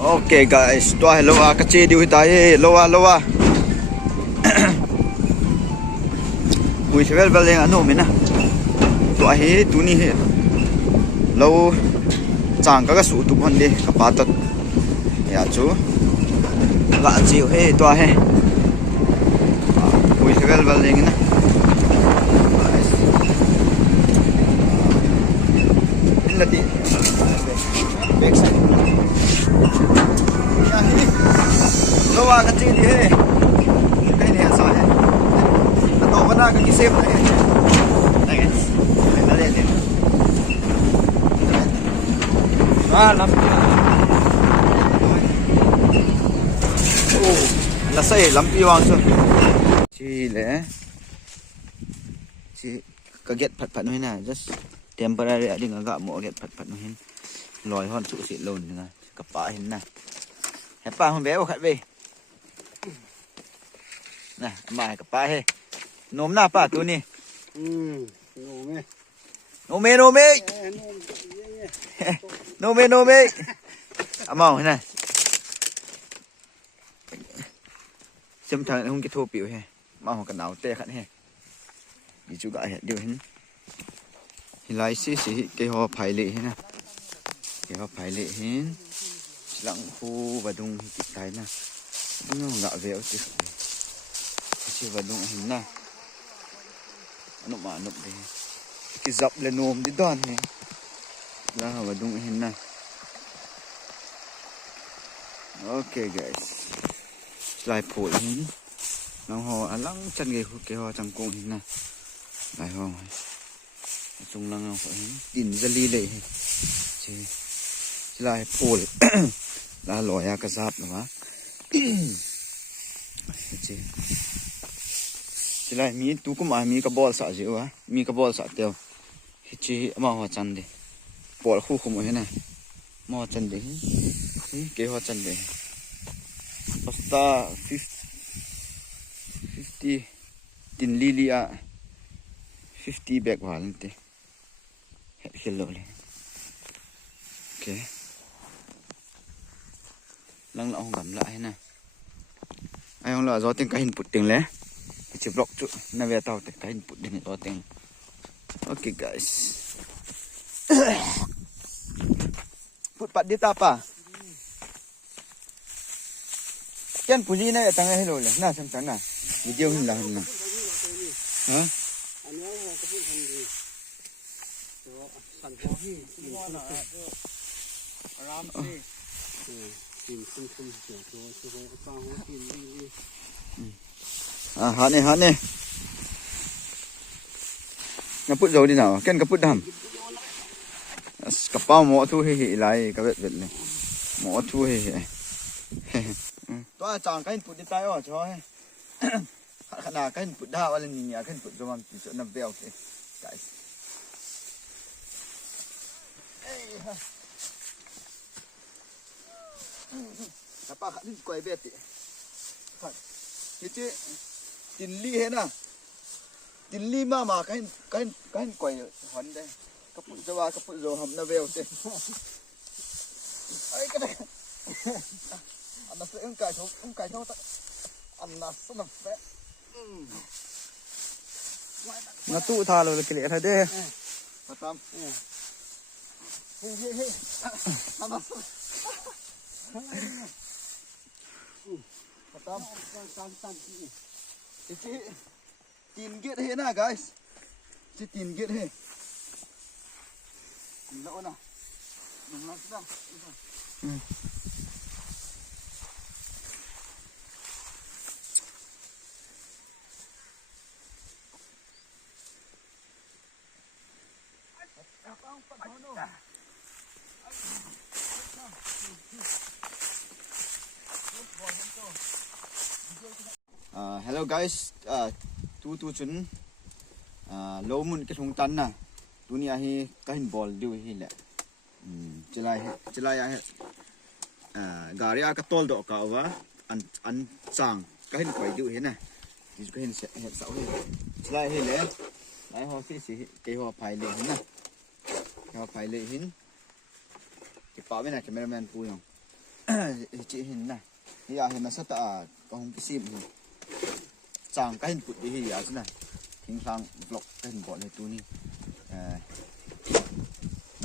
Okay guys, tua loa kecil di hutai, loa. Ui sebel baleng anu mina. Tua he tu ni he. Lo chang ka su tu hon de ka patat. Ya chu. La chiu he tua he. Ui sebel baleng na. Lati. Back side. Loa kecil di he. Cái này sao thế? Tổ vẫn đang cái xem này. Đây guys. Nó lên lên. Lắm. Là xây lắm yêu ăn chưa? Chị lẽ. Chị cái get phật nó này just temporary ở đỉnh agak mau get phật nó hin. Lòi hòn trụ xịn lồn này. Cặp bạ hin này. Hẹp pa hòn bé vào khát về. Nah, mai ke pa he. Nom na pa tu ni. Nome. Nome. Amau he na. Xem thằng không cái thô biểu he. Mau cái nào te khát he. Đi chú gái he điều hin. Hi lai si cái ho phai lệ he na. Cái ho phai lệ hin. Lặng khu và dung kịch thái na. Nó ngạ véo chứ. Chỉ vật dụng hình na. Nó mà nộp đi. Cái dọc lên ôm đi đòn này. Ra vật dụng hình na. Ok guys. Lại phổi hình. Nó ho lăng chân cái ho trong cung hình na. Lại ho. Trung lăng phổi hình. Đỉnh ra ly lệ. Chỉ lại phổi. Là lòi à cái giáp nữa. Chỉ lại mi tu cũng mà mi cái ball sạ dữ á, mi cái ball sạ tiêu, chỉ mà hoa chân đi, ball khu không hay nè, mà hoa chân đi, cái hoa chân đi, pasta 50 tin lily à, 50 bag vào lên đi, hết kilo lên, ok, lăng lăng không cầm lại nè. Ai không là do tiếng cái hình bụt tiếng lẽ chỉ block chút na về tàu cái hình bụt đến do tiếng. Ok guys. Bụt bắt đi ta pa. Chân puji này tang hello là na xem tang na video hình là hình nào. Hả? Hát này. Ngaput dầu đi nào, ken ngaput đam. Kapau mo thu hi lại cái vết này. Mo thu hi. Toa chang cái put đi tai ở cho he. Khả năng cái put đa lên nhìn cái put cho man chỗ nằm bèo kì. Guys. Apa kat ni kuai beti. Kece tin li he na. Tin li ma cái kuai hon đây. Kaput jawa kaput zo ham na veo te. Ai cái này. Anh sẽ ông cài thâu ta. Anh sẽ nằm vẽ. Nó tụ tha rồi cái lệ thôi đấy. Tam. He. Anh Tam. Chị tin get he na guys. Chị tin get he. Lỗ nào. Đừng làm sao. Hello guys, tu chun lo mun cái thùng tan na, dunia hi cái hình ball điều hi lẹ, chilai gari cái tol độ cả wa, an sang cái hình quay điều hi na, cái hình sạo hi, chilai hi lẹ, lại ho si cái ho phai lẹ hi na, ho phai lẹ hin, cái bảo bên này cameraman pui không, จิหินนะอย่าเห็นนะสตาก็คงกิซิมจางก็เห็นปุดดีอย่าซะนะทิ้งทางบล็อกก็เห็นบ่เลยตัวนี้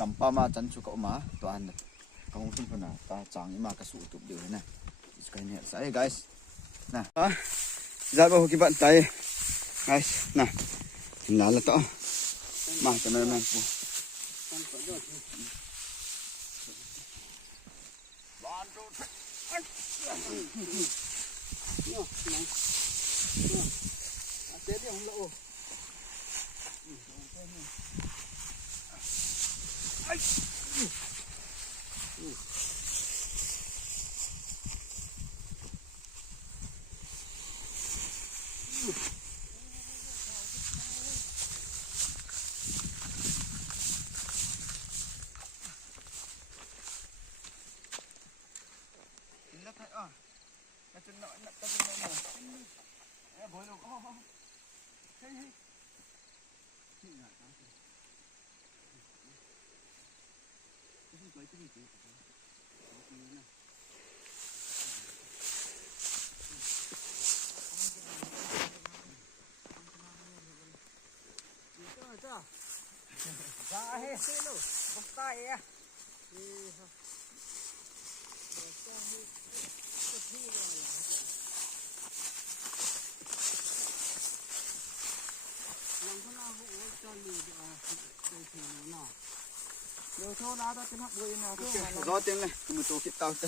นำปลามาจันสุกออกมาตัวอันก็คงขึ้นพนาตาจางนี่มากระสูตุบเดียวนะสกายเนี่ยใส่ guys นะจะบ่ฮู้กี่บันไต guys นะหลานละต่อมาจันนั้นปูรอเต็มเลยมือตัวคิดเตาเต